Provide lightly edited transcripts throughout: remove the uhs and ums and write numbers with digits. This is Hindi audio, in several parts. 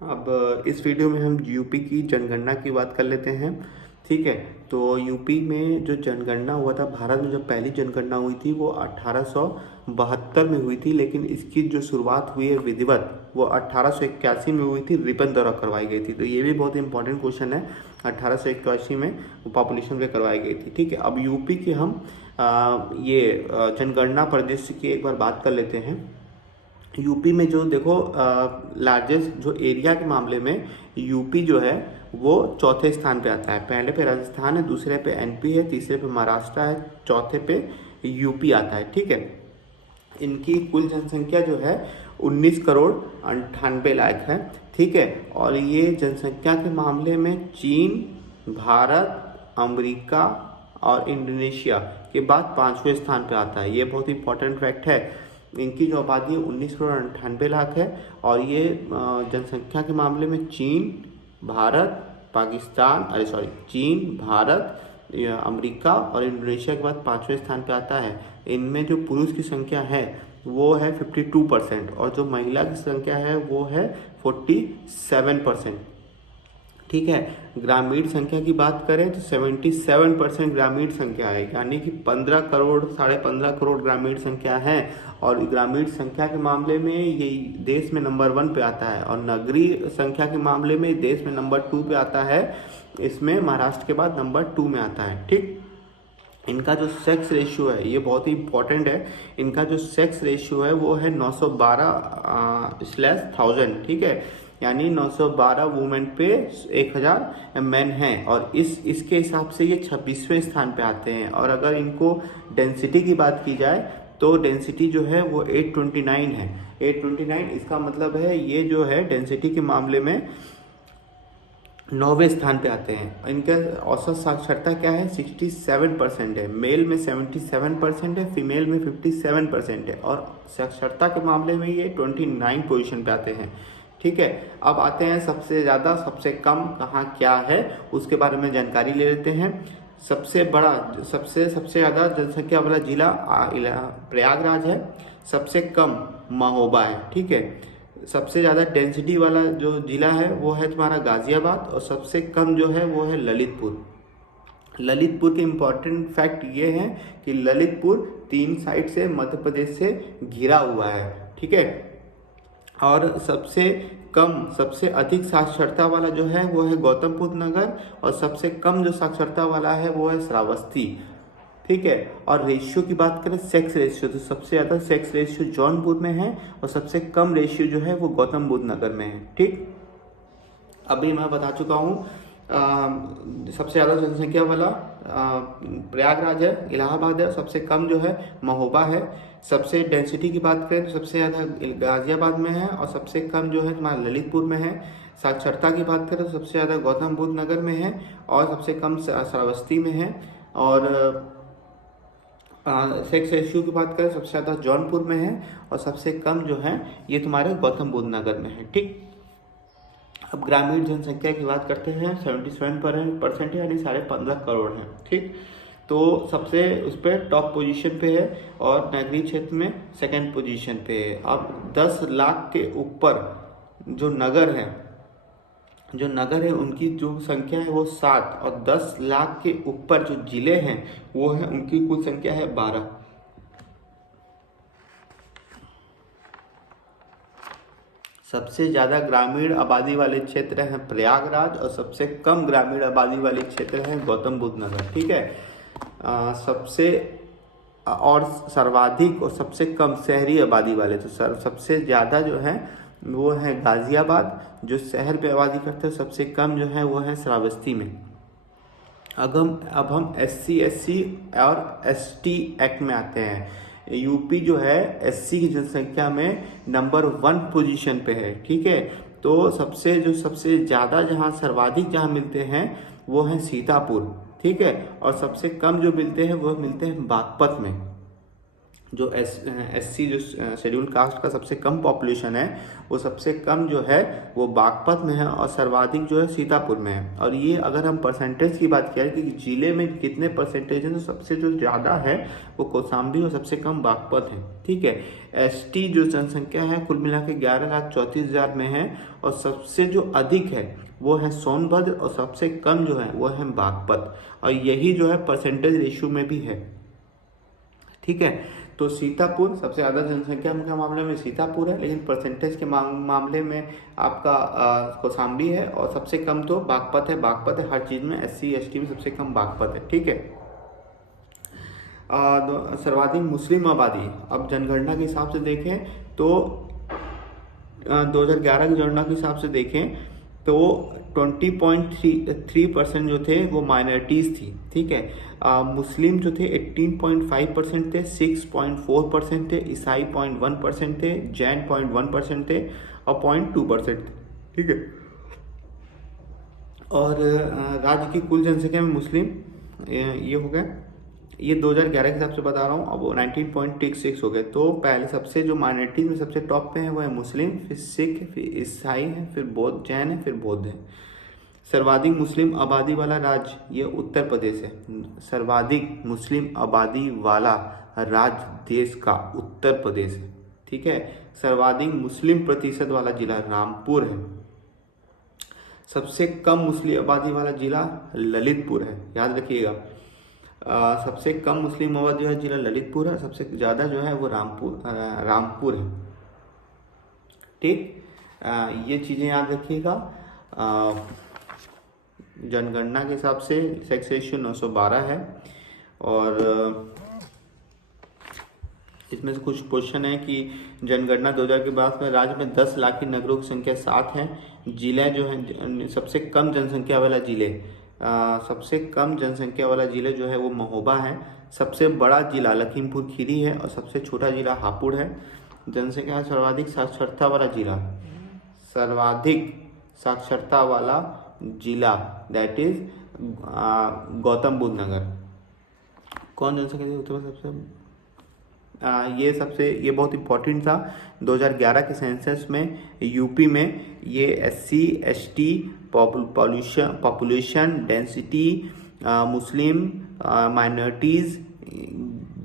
अब इस वीडियो में हम यूपी की जनगणना की बात कर लेते हैं। ठीक है, तो यूपी में जो जनगणना हुआ था, भारत में जो पहली जनगणना हुई थी वो 1872 में हुई थी, लेकिन इसकी जो शुरुआत हुई है विधिवत वो 1881 में हुई थी, रिबन द्वारा करवाई गई थी। तो ये भी बहुत इंपॉर्टेंट क्वेश्चन है, 1881 में पॉपुलेशन पे करवाई गई थी। ठीक है, अब यूपी के हम जनगणना परिदृश्य की एक बार बात कर लेते हैं। यूपी में जो देखो लार्जेस्ट जो एरिया के मामले में यूपी जो है वो चौथे स्थान पे आता है। पहले पे राजस्थान है, दूसरे पे एनपी है, तीसरे पे महाराष्ट्र है, चौथे पे यूपी आता है। ठीक है, इनकी कुल जनसंख्या जो है 19 करोड़ 98 लाख है। ठीक है, और ये जनसंख्या के मामले में चीन, भारत, अमेरिका और इंडोनेशिया के बाद 5वें स्थान पे आता है। ये बहुत इंपॉर्टेंट फैक्ट है। इनकी जो आबादी है 19 करोड़ 98 लाख है, और ये जनसंख्या के मामले में चीन, भारत, चीन, भारत, अमेरिका और इंडोनेशिया के बाद 5वें स्थान पे आता है। इनमें जो पुरुष की संख्या है वो है 52% और जो महिला की संख्या है वो है 47%। ठीक है, ग्रामीण संख्या की बात करें तो 77% ग्रामीण संख्या है, यानी कि 15 करोड़ 15.5 करोड़ ग्रामीण संख्या है। और ग्रामीण संख्या के मामले में ये देश में नंबर 1 पे आता है, और नगरीय संख्या के मामले में देश में नंबर 2 पे आता है। इसमें महाराष्ट्र के बाद नंबर 2 में आता है। ठीक, इनका जो सेक्स रेशियो है ये बहुत ही इंपॉर्टेंट है। इनका जो सेक्स रेशियो है वो है 912/1000। ठीक है, यानी 912 वुमेन पे 1000 मैन हैं, और इसके हिसाब से ये 26वें स्थान पे आते हैं। और अगर इनको डेंसिटी की बात की जाए तो डेंसिटी जो है वो 829 है। 829 इसका मतलब है ये जो है डेंसिटी के मामले में 9वें स्थान पे आते हैं। इनका औसत साक्षरता क्या है, 67% है। मेल में 77% है, फीमेल में 57% है, और साक्षरता के मामले में ये 29 पोजीशन पे आते हैं। ठीक है, अब आते हैं सबसे ज़्यादा सबसे कम कहाँ क्या है उसके बारे में जानकारी ले लेते हैं। सबसे बड़ा सबसे ज़्यादा जनसंख्या वाला जिला प्रयागराज है, सबसे कम महोबा है। ठीक है, सबसे ज़्यादा डेंसिटी वाला जो जिला है वो है तुम्हारा गाजियाबाद, और सबसे कम जो है वो है ललितपुर। ललितपुर के इम्पॉर्टेंट फैक्ट ये है कि ललितपुर 3 साइड से मध्य प्रदेश से घिरा हुआ है। ठीक है, और सबसे अधिक साक्षरता वाला जो है वो है गौतम बुद्ध नगर, और सबसे कम जो साक्षरता वाला है वो है श्रावस्ती। ठीक है, और रेशियो की बात करें, सेक्स रेशियो, तो सबसे ज़्यादा सेक्स रेशियो जौनपुर में है, और सबसे कम रेशियो जो है वो गौतम बुद्ध नगर में है। ठीक, अभी मैं बता चुका हूँ सबसे ज़्यादा जनसंख्या वाला प्रयागराज है, इलाहाबाद है, सबसे कम जो है महोबा है। सबसे डेंसिटी की बात करें तो सबसे ज़्यादा गाजियाबाद में है, और सबसे कम जो है तुम्हारा ललितपुर में है। साक्षरता की बात करें तो सबसे ज़्यादा गौतम बुद्ध नगर में है, और सबसे कम श्रावस्ती में है। और सेक्स रेशियो की बात करें सबसे ज़्यादा जौनपुर में है, और सबसे कम जो है ये तुम्हारे गौतम बुद्ध नगर में है। ठीक, अब ग्रामीण जनसंख्या की बात करते हैं, 77% है, यानी 15.5 करोड़ है। ठीक, तो सबसे उस पर टॉप पोजीशन पे है, और नगरीय क्षेत्र में सेकंड पोजीशन पे है। अब 10 लाख के ऊपर जो नगर है उनकी जो संख्या है वो 7, और 10 लाख के ऊपर जो जिले हैं वो है उनकी कुल संख्या है 12। सबसे ज़्यादा ग्रामीण आबादी वाले क्षेत्र हैं प्रयागराज, और सबसे कम ग्रामीण आबादी वाले क्षेत्र हैं गौतम बुद्ध नगर। ठीक है, सबसे और सर्वाधिक और सबसे कम शहरी आबादी वाले, तो सबसे ज़्यादा जो है वो है गाजियाबाद जो शहर पे आबादी करते हैं, सबसे कम जो है वो है श्रावस्ती में। अब हम SC और ST एक्ट में आते हैं। यूपी जो है SC की जनसंख्या में नंबर 1 पोजीशन पे है। ठीक है, तो सबसे ज़्यादा जहाँ सर्वाधिक जहाँ मिलते हैं वो है सीतापुर। ठीक है, और सबसे कम जो मिलते हैं वो मिलते हैं बागपत में। जो SC जो शेड्यूल कास्ट का सबसे कम पॉपुलेशन है, वो सबसे कम जो है वो बागपत में है और सर्वाधिक जो है सीतापुर में है। और ये अगर हम परसेंटेज की बात करें कि जिले में कितने परसेंटेज हैं, तो सबसे जो ज़्यादा है वो कौशाम्बी और सबसे कम बागपत है। ठीक है, ST जो जनसंख्या है कुल मिला के 11,34,000 में है और सबसे जो अधिक है वो है सोनभद्र और सबसे कम जो है वो है बागपत, और यही जो है परसेंटेज रेशियो में भी है। ठीक है, तो सीतापुर सबसे ज़्यादा जनसंख्या के मामले में सीतापुर है, लेकिन परसेंटेज के मामले में आपका कौशाम्बी है और सबसे कम तो बागपत है। बागपत है हर चीज़ में, SC ST में सबसे कम बागपत है। ठीक है, सर्वाधिक मुस्लिम आबादी, अब जनगणना के हिसाब से देखें तो 2011 की जनगणना के हिसाब से देखें तो 20.3% जो थे वो माइनॉरिटीज़ थी। ठीक है, मुस्लिम जो थे 18.5% थे, 6.4% थे, ईसाई 0.1% थे, जैन 0.1% थे और 0.2% थे। ठीक है, और राज्य की कुल जनसंख्या में मुस्लिम ये हो गया, ये 2011 के हिसाब से बता रहा हूँ, अब वो 19.66 हो गए। तो पहले सबसे जो माइनॉरिटी में सबसे टॉप पे है वो है मुस्लिम, फिर सिख, फिर ईसाई है, फिर बौद्ध जैन है, फिर बौद्ध है। सर्वाधिक मुस्लिम आबादी वाला राज्य ये उत्तर प्रदेश है। सर्वाधिक मुस्लिम आबादी वाला राज्य देश का उत्तर प्रदेश है। ठीक है, सर्वाधिक मुस्लिम प्रतिशत वाला जिला रामपुर है। सबसे कम मुस्लिम आबादी वाला जिला ललितपुर है, याद रखिएगा। सबसे कम मुस्लिम आबादी वाला जिला ललितपुर है, सबसे ज़्यादा जो है वो रामपुर है। ठीक, ये चीज़ें याद रखिएगा। जनगणना के हिसाब से सेक्स रेशियो 912 है और इसमें से कुछ क्वेश्चन है कि जनगणना 2000 के बाद में राज्य में 10 लाख की नगरों की संख्या 7 है। जिले जो है सबसे कम जनसंख्या वाला जिले सबसे कम जनसंख्या वाला जिला जो है वो महोबा है। सबसे बड़ा जिला लखीमपुर खीरी है और सबसे छोटा जिला हापुड़ है। जनसंख्या सर्वाधिक साक्षरता वाला जिला, सर्वाधिक साक्षरता वाला जिला दैट इज गौतम बुद्ध नगर। कौन जनसंख्या सबसे ये बहुत इंपॉर्टेंट था 2011 के सेंसस में। यूपी में ये SC ST पॉपुलेशन डेंसिटी, मुस्लिम माइनॉरिटीज़,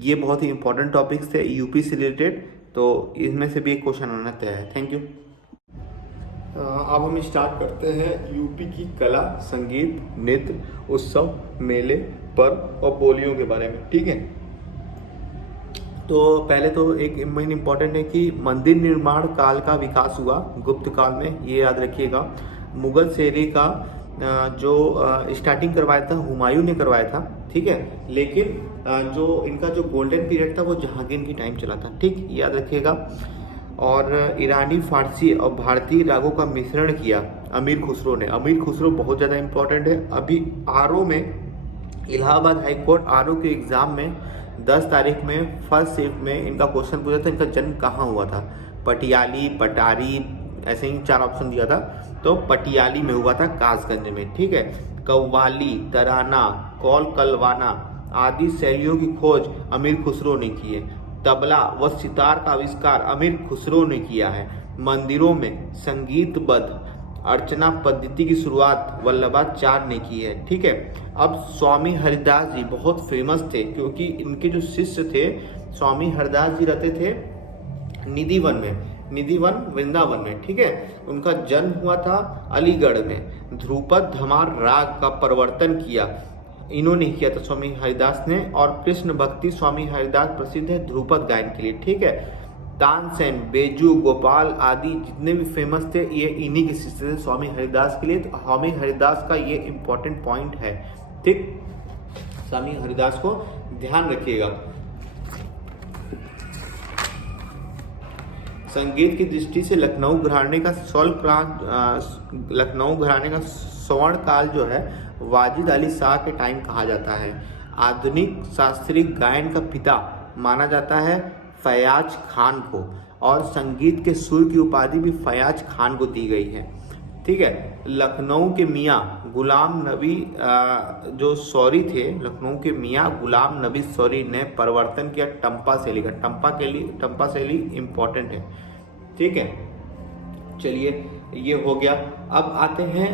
ये बहुत ही इंपॉर्टेंट टॉपिक्स थे यूपी से रिलेटेड, तो इसमें से भी एक क्वेश्चन आना तय है। Thank you. अब हम स्टार्ट करते हैं यूपी की कला, संगीत, नृत्य, उत्सव, मेले, पर्व और बोलियों के बारे में। ठीक है, तो पहले तो एक मेन इम्पॉर्टेंट है कि मंदिर निर्माण काल का विकास हुआ गुप्त काल में, ये याद रखिएगा। मुगल शैली का जो स्टार्टिंग करवाया था हुमायूं ने करवाया था। ठीक है, लेकिन जो इनका जो गोल्डन पीरियड था वो जहांगीर की टाइम चला था। ठीक, याद रखिएगा। और ईरानी, फारसी और भारतीय रागों का मिश्रण किया अमीर खुसरो ने। अमीर खुसरो बहुत ज़्यादा इंपॉर्टेंट है। अभी RO में, इलाहाबाद हाई कोर्ट RO के एग्ज़ाम में 10 तारीख में फर्स्ट शिफ्ट में इनका क्वेश्चन पूछा था, इनका जन्म कहाँ हुआ था। पटियाली, पटारी, ऐसे ही 4 ऑप्शन दिया था, तो पटियाली में हुआ था, कासगंज में। ठीक है, कव्वाली, तराना, कौल कलवाना आदि शैलियों की खोज अमीर खुसरो ने की है। तबला व सितार का आविष्कार अमीर खुसरो ने किया है। मंदिरों में संगीतबद्ध अर्चना पद्धति की शुरुआत वल्लभाचार्य ने की है। ठीक है, अब स्वामी हरिदास जी बहुत फेमस थे क्योंकि इनके जो शिष्य थे, स्वामी हरिदास जी रहते थे निधिवन में, निधिवन वृंदावन में। ठीक है, उनका जन्म हुआ था अलीगढ़ में। ध्रुपद धमार राग का प्रवर्तन किया इन्होंने किया था, स्वामी हरिदास ने। और कृष्ण भक्ति स्वामी हरिदास प्रसिद्ध है ध्रुपद गायन के लिए। ठीक है, तानसेन, बेजू, गोपाल आदि जितने भी फेमस थे ये इन्हीं के शिष्य थे स्वामी हरिदास के लिए। तो स्वामी हरिदास का ये इंपॉर्टेंट पॉइंट है। ठीक, स्वामी हरिदास को ध्यान रखिएगा। संगीत की दृष्टि से लखनऊ घराने का स्वर्ण काल जो है वाजिद अली शाह के टाइम कहा जाता है। आधुनिक शास्त्रीय गायन का पिता माना जाता है फयाज खान को, और संगीत के सुर की उपाधि भी फयाज खान को दी गई है। ठीक है। लखनऊ के मियाँ गुलाम नबी जो सौरी थे, लखनऊ के मियाँ गुलाम नबी सौरी ने प्रवर्तन किया टंपा शैली का। टंपा शैली इंपॉर्टेंट है, ठीक है। चलिए ये हो गया। अब आते हैं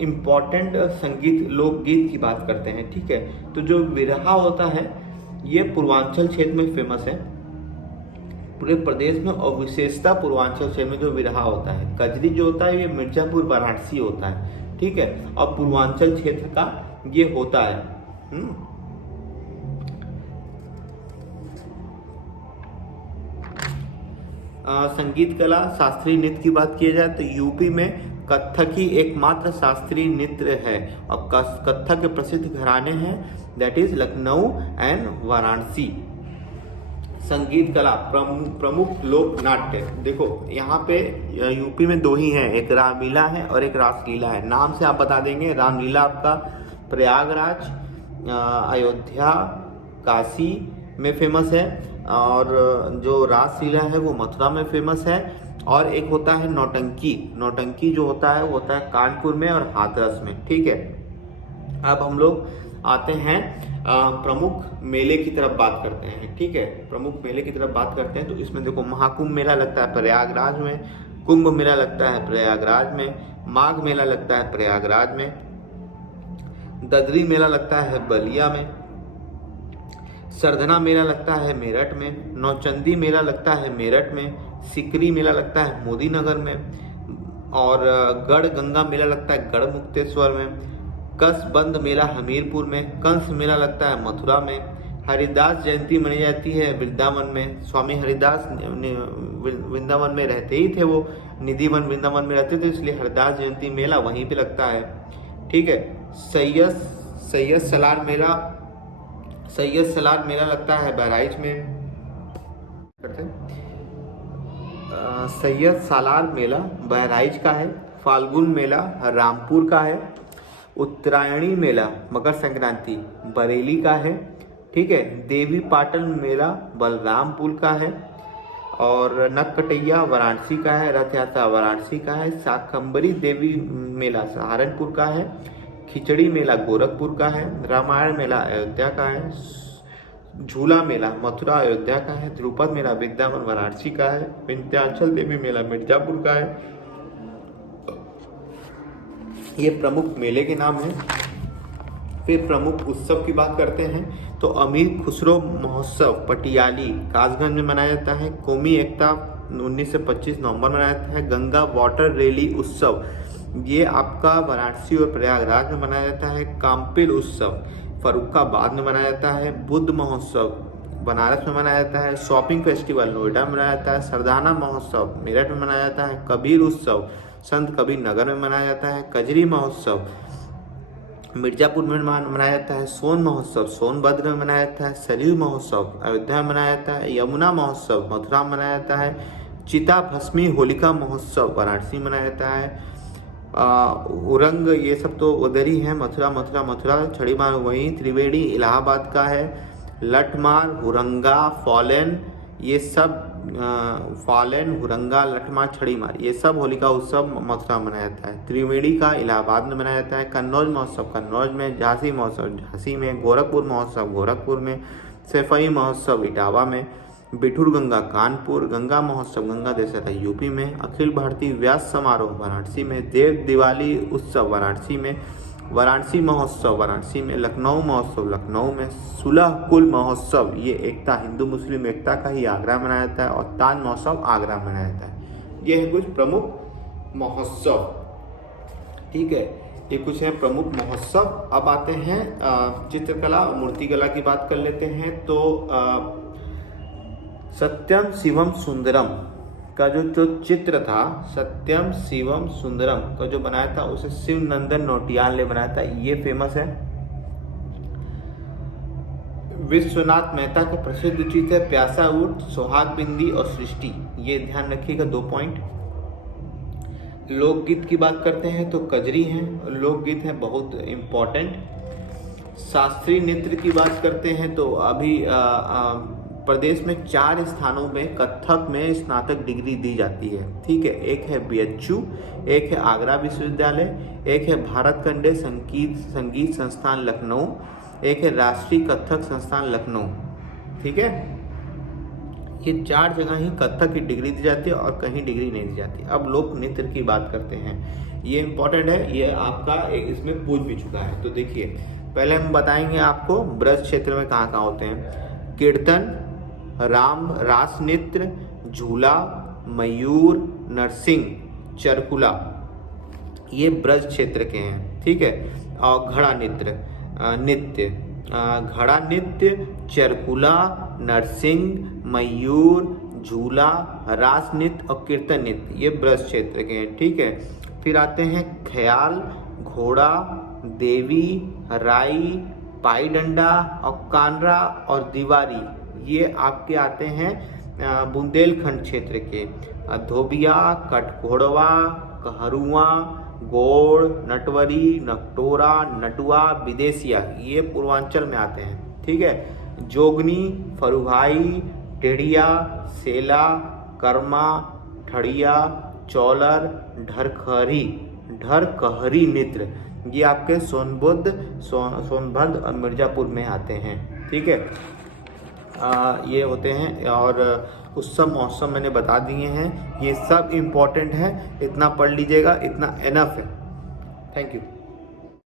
इम्पॉर्टेंट संगीत लोकगीत की बात करते हैं, ठीक है। तो जो बिरहा होता है ये पूर्वांचल क्षेत्र में फेमस है पूरे प्रदेश में, और विशेषता पूर्वांचल क्षेत्र में जो बिरहा होता है। कजरी जो होता है ये मिर्जापुर वाराणसी होता है, ठीक है, और पूर्वांचल क्षेत्र का ये होता है। संगीत कला शास्त्रीय नृत्य की बात की जाए तो यूपी में कथक ही एकमात्र शास्त्रीय नृत्य है, और कथक के प्रसिद्ध घराने हैं, that is Lucknow and Varanasi. संगीत कला प्रमुख लोक नाट्य, देखो यहाँ पे यूपी में दो ही हैं, एक रामलीला है और एक रासलीला है। नाम से आप बता देंगे, रामलीला आपका प्रयागराज, अयोध्या, काशी में फेमस है, और जो रासलीला है वो मथुरा में फेमस है। और एक होता है नौटंकी, नौटंकी जो होता है वो होता है कानपुर में और हाथरस में, ठीक है। अब हम लोग आते हैं प्रमुख मेले की तरफ बात करते हैं, ठीक है। प्रमुख मेले की तरफ बात करते हैं तो इसमें देखो महाकुंभ मेला लगता है प्रयागराज में, कुंभ मेला लगता है प्रयागराज में, माघ मेला लगता है प्रयागराज में, ददरी मेला लगता है बलिया में, सरधना मेला लगता है मेरठ में, नौचंदी मेला लगता है मेरठ में, सिकरी मेला लगता है मोदी नगर में, और गढ़ गंगा मेला लगता है गढ़ मुक्तेश्वर में, कसबंद मेला हमीरपुर में, कंस मेला लगता है मथुरा में, हरिदास जयंती मनाई जाती है वृंदावन में। स्वामी हरिदास वृंदावन में रहते ही थे, वो निधिवन वृंदावन में रहते थे, इसलिए हरिदास जयंती मेला वहीं पे लगता है, ठीक है। सैयद सलार मेला लगता है बहराइच में। सैयद सालार मेला बहराइच का है। फाल्गुन मेला रामपुर का है। उत्तरायणी मेला मकर संक्रांति बरेली का है, ठीक है। देवी पाटन मेला बलरामपुर का है, और नककटैया वाराणसी का है। रथ यात्रा वाराणसी का है। शाकंभरी देवी मेला सहारनपुर का है। खिचड़ी मेला गोरखपुर का है। रामायण मेला अयोध्या का है। झूला मेला मथुरा अयोध्या का है। ध्रुपद मेला वृंदावन वाराणसी का है। विंध्याचल देवी मेला मिर्जापुर का है। ये प्रमुख मेले के नाम हैं। फिर प्रमुख उत्सव की बात करते हैं तो अमीर खुसरो महोत्सव पटियाली कासगंज में मनाया जाता है। कौमी एकता 19 से 25 नवंबर मनाया जाता है। गंगा वाटर रैली उत्सव ये आपका वाराणसी और प्रयागराज में मनाया जाता है। काम्पिल उत्सव फर्रुखाबाद में मनाया जाता है। बुद्ध महोत्सव बनारस में मनाया जाता है। शॉपिंग फेस्टिवल नोएडा में मनाया जाता है। सरदाना महोत्सव मेरठ में मनाया जाता है। कबीर उत्सव संत कबीर नगर में मनाया जाता है। कजरी महोत्सव मिर्जापुर में मनाया जाता है। सोन महोत्सव सोनभद्र में मनाया जाता है। सरयू महोत्सव अयोध्या में मनाया जाता है। यमुना महोत्सव मथुरा में मनाया जाता है। चिता भस्मी होलिका महोत्सव वाराणसी में मनाया जाता है। उरंग ये सब तो उधर ही है, मथुरा। छड़ीमार वहीं। त्रिवेणी इलाहाबाद का है। लठमार हुरंगा फॉलेन ये सब फॉलेन हुरंगा लठमार छड़ीमार ये सब होलिका उत्सव मथुरा में मनाया जाता है। त्रिवेणी का इलाहाबाद में मनाया जाता है। कन्नौज महोत्सव कन्नौज में। झांसी महोत्सव झांसी में। गोरखपुर महोत्सव गोरखपुर में। सैफई महोत्सव इटावा में। बिठूर गंगा कानपुर। गंगा महोत्सव गंगा दशहरा यूपी में। अखिल भारतीय व्यास समारोह वाराणसी में। देव दिवाली उत्सव वाराणसी में। वाराणसी महोत्सव वाराणसी में। लखनऊ महोत्सव लखनऊ में। सुलह कुल महोत्सव ये एकता हिंदू मुस्लिम एकता का ही आगरा में मनाया जाता है। और ताज महोत्सव आगरा में मनाया जाता है। ये है कुछ प्रमुख महोत्सव, ठीक है। ये कुछ है प्रमुख महोत्सव। अब आते हैं चित्रकला और मूर्तिकला की बात कर लेते हैं। तो सत्यम शिवम सुंदरम का जो चित्र था, सत्यम शिवम सुंदरम का जो बनाया था उसे शिव नंदन नौटियाल ने बनाया था। ये फेमस है। विश्वनाथ मेहता का प्रसिद्ध चित्र है प्यासा ऊंट सुहाग बिंदी और सृष्टि। ये ध्यान रखिएगा 2 पॉइंट। लोकगीत की बात करते हैं तो कजरी हैं। लोकगीत है बहुत इम्पोर्टेंट। शास्त्रीय नृत्य की बात करते हैं तो अभी प्रदेश में 4 स्थानों में कथक में स्नातक डिग्री दी जाती है। ठीक है, एक है BHU, एक है आगरा विश्वविद्यालय, एक है भारत खंडे संगीत संस्थान लखनऊ, एक है राष्ट्रीय कथक संस्थान लखनऊ। ठीक है, ये 4 जगह ही कथक की डिग्री दी जाती है और कहीं डिग्री नहीं दी जाती। अब लोक नृत्य की बात करते हैं, ये इंपॉर्टेंट है, ये आपका इसमें पूछ भी चुका है। तो देखिए, पहले हम बताएंगे आपको ब्रज क्षेत्र में कहाँ कहाँ होते हैं। कीर्तन, रास नृत्य, झूला, मयूर, नरसिंह, चरकुला, ये ब्रज क्षेत्र के हैं। ठीक है, और घड़ा नृत्य, घड़ा नृत्य, चरकुला, नरसिंह, मयूर, झूला, रास नृत्य और कीर्तन नृत्य, ये ब्रज क्षेत्र के हैं। ठीक है, फिर आते हैं ख्याल, घोड़ा, देवी, राई, पाई डंडा और कानरा और दीवारी, ये आपके आते हैं बुंदेलखंड क्षेत्र के। धोबिया, कटघोड़वा, कहरुआ, गोड़, नटवरी, नकटोरा, नटुआ, विदेशिया, ये पूर्वांचल में आते हैं। ठीक है, जोगनी, फरुहाई, टेढ़िया, सेला, कर्मा, ठड़िया, चौलर, ढरकहरी नृत्य, ये आपके सोनभद्र और मिर्जापुर में आते हैं। ठीक है, ये होते हैं। और उत्सव महोत्सव मैंने बता दिए हैं, ये सब इम्पोर्टेंट है, इतना पढ़ लीजिएगा, इतना एनफ है। Thank you.